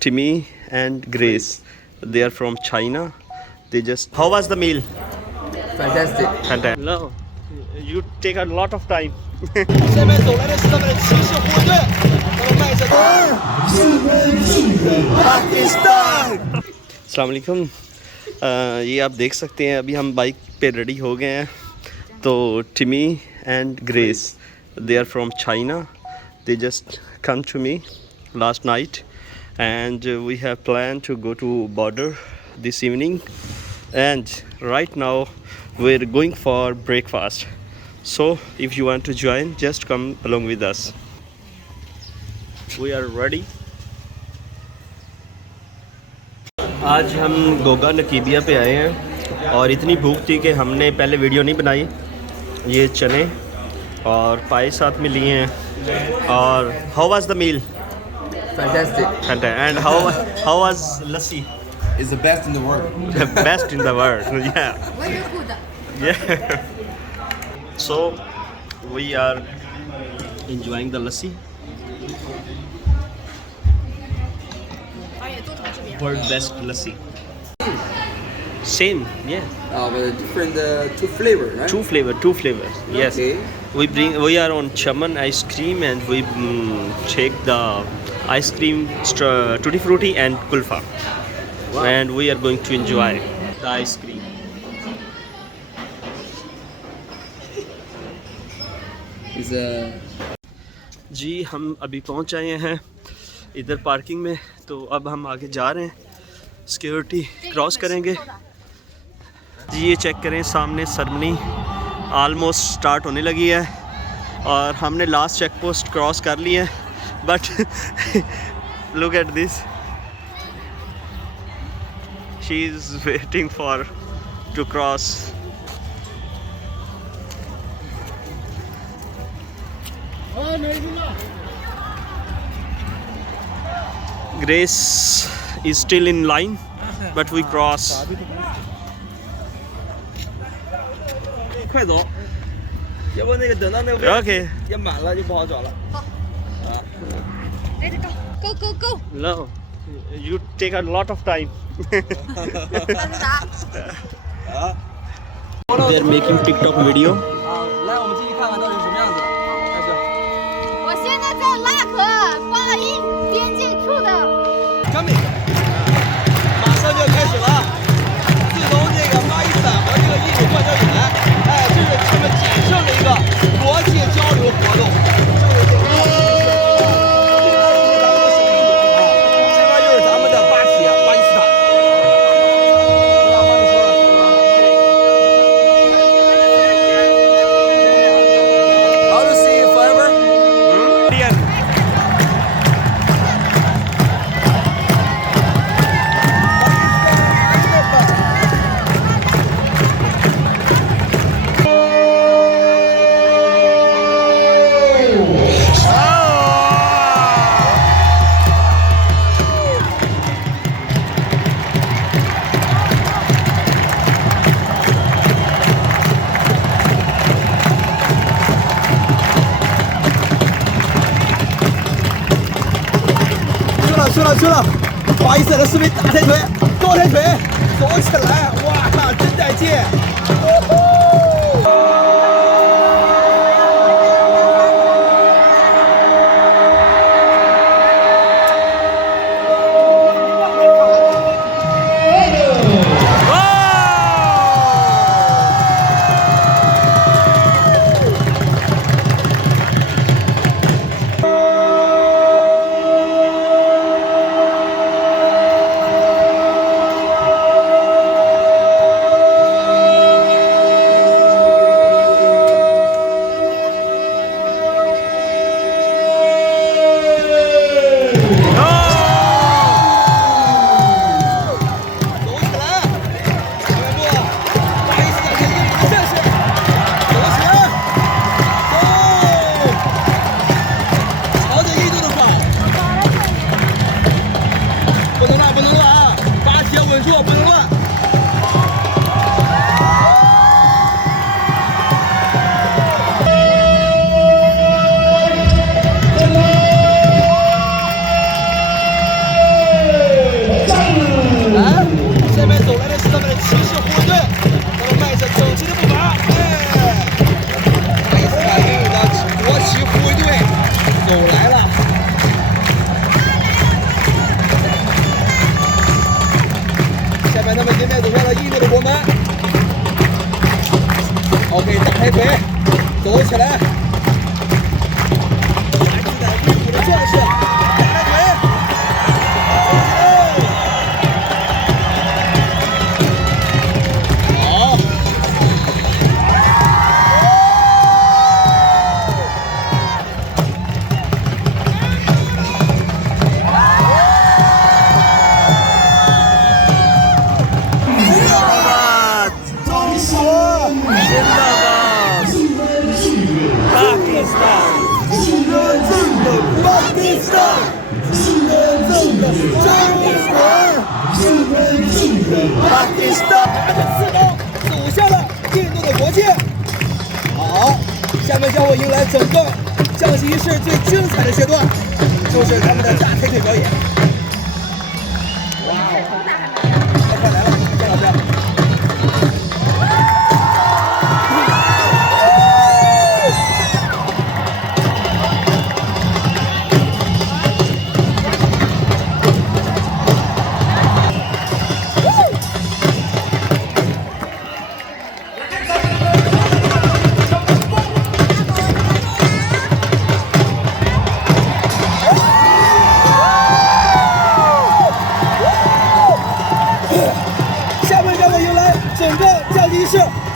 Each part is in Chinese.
Timmy and Grace. They are from China. They just. How was the meal? Fantastic. Fantastic. No, you take a lot of time. 下面走来的是他们的骑士护卫队，他们迈着पाकिस्तान। अस्सलाम वालेकुम। ये आप देख सकते हैं अभी हम बाइक पे रेडी हो गए हैं। तो Timmy and Grace they are from China. They just come to me last night and we have planned to go to border this evening, and right now we're going for breakfast. So if you want to join, just come along with us. We are ready. आज हम गोगा नकीबिया पे आए हैं और इतनी भूख थी कि हमने पहले वीडियो नहीं बनाई. ये चने और पाए साथ में लिए हैं. और how was the meal? Fantastic. And how was lassi? It's the best in the world. The best in the world. Yeah. Very good. Yeah. So we are enjoying the lassi. World best lassi. Same, yeah. But different two flavor, right? Two flavors. Yes. Okay. We are on Chaman ice cream and we take the ice cream tutti frutti and kulfa. Wow. And we are going to enjoy the ice cream. Is जी हम अभी पहुंच आए हैं इधर पार्किंग में. तो अब हम आगे जा रहे हैं, सिक्योरिटी क्रॉस करेंगे. जी ये चेक करें, सामने सरमनी आलमोस्ट स्टार्ट होने लगी है और हमने लास्ट चेक पोस्ट क्रॉस कर ली है. But look at this, she is waiting for to cross. Grace is still in line, but we cross. 快走，要不那个等到那个位置 Okay. 也满了就不好找了。 Let's go. Go go go. No, you take a lot of time. 大叔达。 They are making TikTok video. 来，我们进去看看到底是什么样子。开始。我现在在拉可巴音边境处的。 刚美，马上就要开始了。自从这个巴基斯坦和这个印度断交以来，哎，这是他们仅剩的一个国际交流活动。这边就是咱们的巴基斯坦。How to see you forever? Indian.去了，巴基斯坦的士兵大抬腿、高抬腿，走起来，哇，真带劲！印度的国门。OK， 打开腿，走起来。来自在印度的壮士，打开腿，好。拿着刺刀走向了印度的国境。好，下面将会迎来整个降旗仪式最精彩的阶段，就是他们的大抬腿表演。哇哦！快来了，见老师。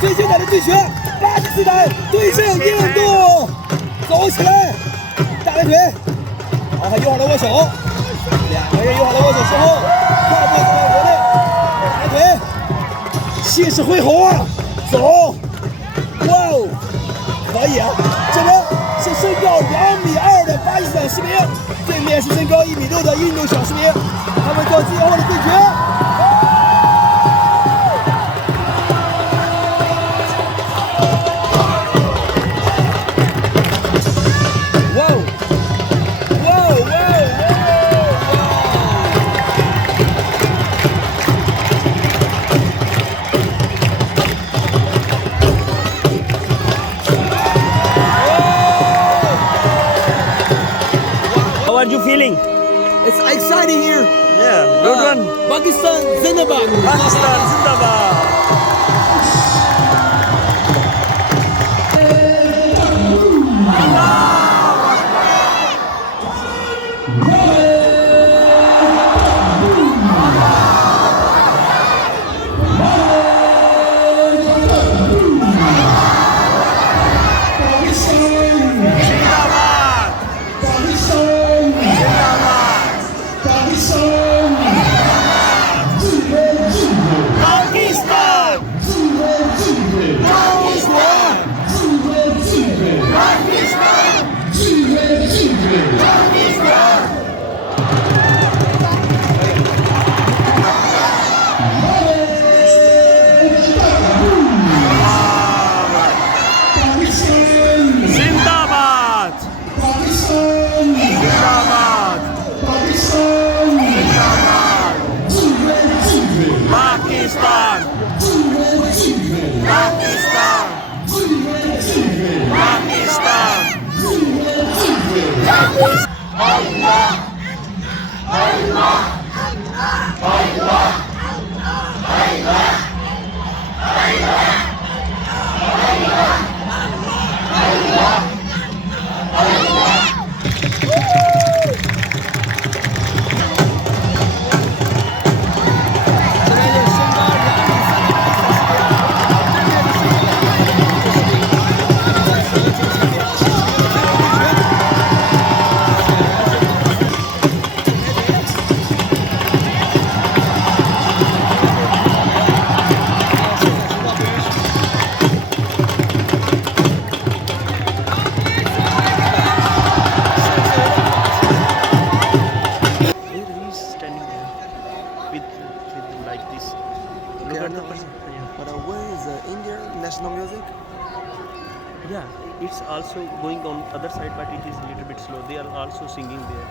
最精彩的对决，巴基斯坦对阵印度，走起来，大抬腿，好，还友好的握手，两个人友好的握手之后，跨步走到国内，大抬腿，气势恢宏啊，走，哇哦，可以啊，这边是身高2.2米的巴基斯坦士兵，对面是身高1.6米的印度小士兵，他们做最后的对决。How are you feeling? It's exciting here. Yeah, good one. Pakistan Zindabad. Pakistan Zindabad. national music? Yeah, it's also going on other side, but it is a little bit slow. They are also singing there.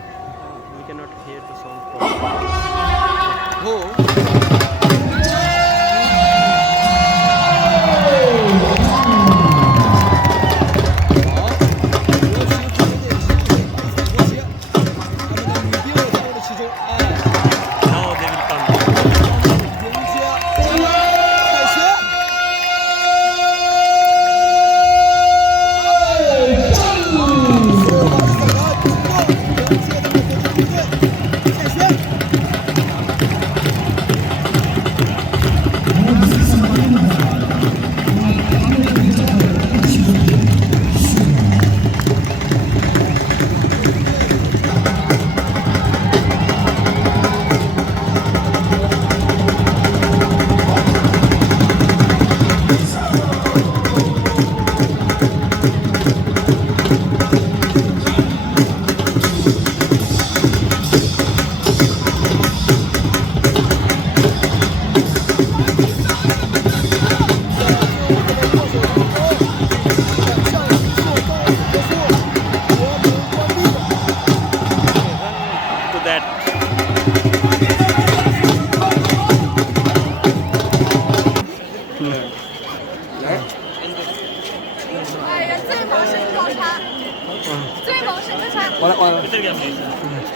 We cannot hear the song properly. Who? Now they will come. 最猛是这场。我来。